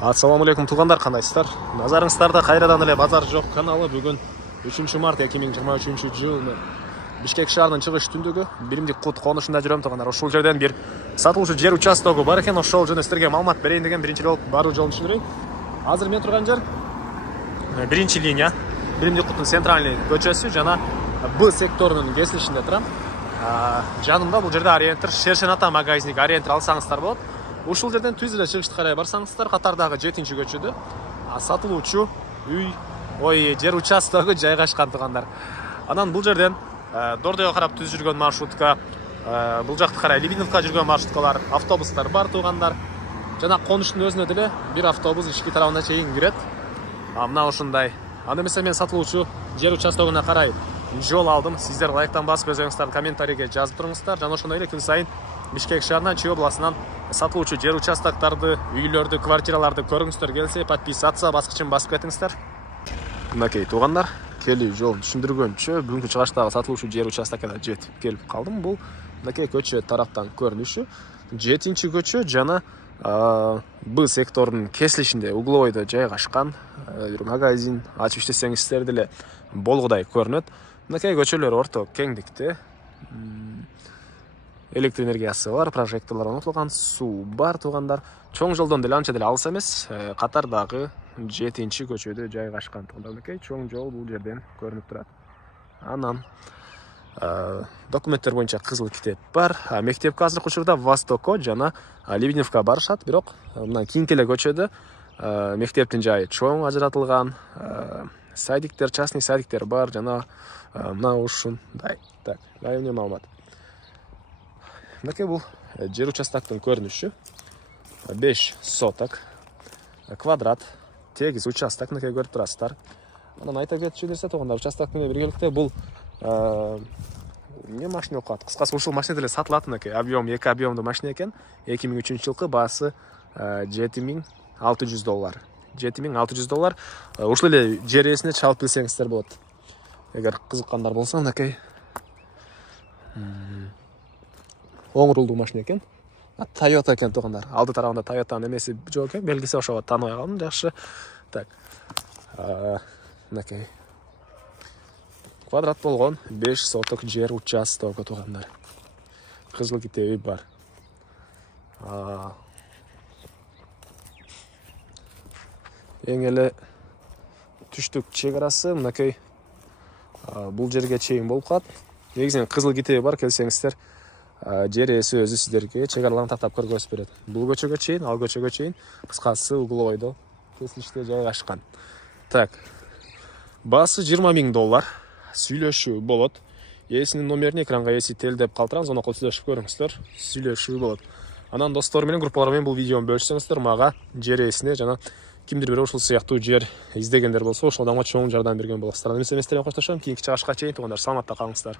Ассаламу алейкум туугандар, кандайсыздар? Назарыңыздарда кайрадан эле Базар жок каналы бүгүн 3 март 2023 жылы Бишкек шаарынын чыгыш түндүгү биримдик кут конушунда жүрөм туугандар. Ошол жерден бир сатылуучу жер участогу бар экен. Ошол жөнүндө силерге маалымат берейин деген биринчи болуп баруу жолун түшүндүрөйүн. Азыр мен турган жер биринчи линия, биримдик куттун центральный көчөсү жана Б секторунун кесилишинде турам. Жанымда бул жерде ориентир Шершен ата магазиниге ориентир алсаңыздар болот. Ушул жерден түз эле чыгышты карай барсаңыздар, катардагы 7-чи көчөдө сатылуучу үй, жер участогу жайгашкан туугандар. Анан бул жерден Дордойго карап түз жүргөн маршрутка, бул жакты карай Либиновка жүргөн маршруткалар, автобустар бар туугандар. Жана конуштун өзүнө деле бир автобус ички тарабына чейин кирет. Мына ушундай. Анда эмесе мен сатылуучу жер участогуна карай жол алдым. Сиздер лайктан басып өзүңүздөрдүн комментарийге жазып туруңуздар. Жана ошондой эле күн сайын Бишкек шаарынан, Чүй областынан сатылуучу жер участоктарды, үйлөрдү, квартираларды көргүңүздөр келсе, подписаться баскычын басып кетиңиздер. Мынакей туугандар, келүү жолун түшүндүргөнчө бүгүнкү чыгыштагы сатылуучу жер участокуна жетип келип калдым. Бул мынакей көчө тараптан көрүнүшү 7-чи көчө жана Б секторунун кесилишинде угловойдо жайгашкан бир магазин ачып иштесеңиздер деле болгудай көрүнөт. Мынакей көчөлөр орто кеңдикте. Электр энергиясы бар, прожекторлор орнотулган, суу бар туугандар. Чоң жолдон деле анча деле алыс эмес, катардагы 7-чи көчөдө жайгашкан туугандар. Мынакей чоң жол бул жерден көрүнүп турат. Анан документтер боюнча кызыл китеп бар. Мектепке азыркы учурда Востоко жана Либиновка барышат, бирок мына кийинки эле көчөдө мектептин жайы чоң ажыратылган, садиктер, частный садиктер бар жана мына ушундай. Так, эмне маалымат. Мынакей бул жер участоктун көрүнүшү. 5 соток квадрат тегиз участок, мынакей көрүп турасыздар. Анан айта кетчү нерсе туугандар, участок менен биргеликте бул эмне машина окуат. Кыскасы ушул машина деле сатылат, мынакей объем 2 объемдуу машина экен. 2003 жылкы баасы $7600. $7600. Ушул эле жер ээсине чалып билсеңиздер болот. Эгер кызыккандар болсо, мынакей оң рулдуу машина экен. Toyota экен туугандар. Алды тарабында Toyota'нын эмеси жок экен, белгиси ошого тааныбай калдым. Жакшы. Так. Мынакей квадрат болгон 5 соток жер участогу туугандар. Кызыл китеби бар. Эң эле түштүк чек арасы мынакей бул жерге чейин болуп калат. Негизинен кызыл китеби бар, келсеңиздер жер ээси өзү сиздерге чек араларын тактап көргөзүп берет. Бул көчөгө чейин, ал көчөгө чейин кыскасы угловойдо кесилиште жайгашкан. Так. Баасы $20000. Сүйлөшүү болот. Ээсинин номерин экранга эсителдеп калтырам, сонокол сүйлөшүп көрүңүздөр. Сүйлөшүү болот. Анан достор менен, группалар менен бул видеону бөлүшсөңүздөр, мага жер ээсине жана кимдир бирөө ушул сыяктуу жер издегендер болсо, ошол адамга чоң жардам берген болосуздар. Эмесе мен сиздер менен коштошом. Кийинки чыгышка чейин туугандар, саламатта калыңыздар.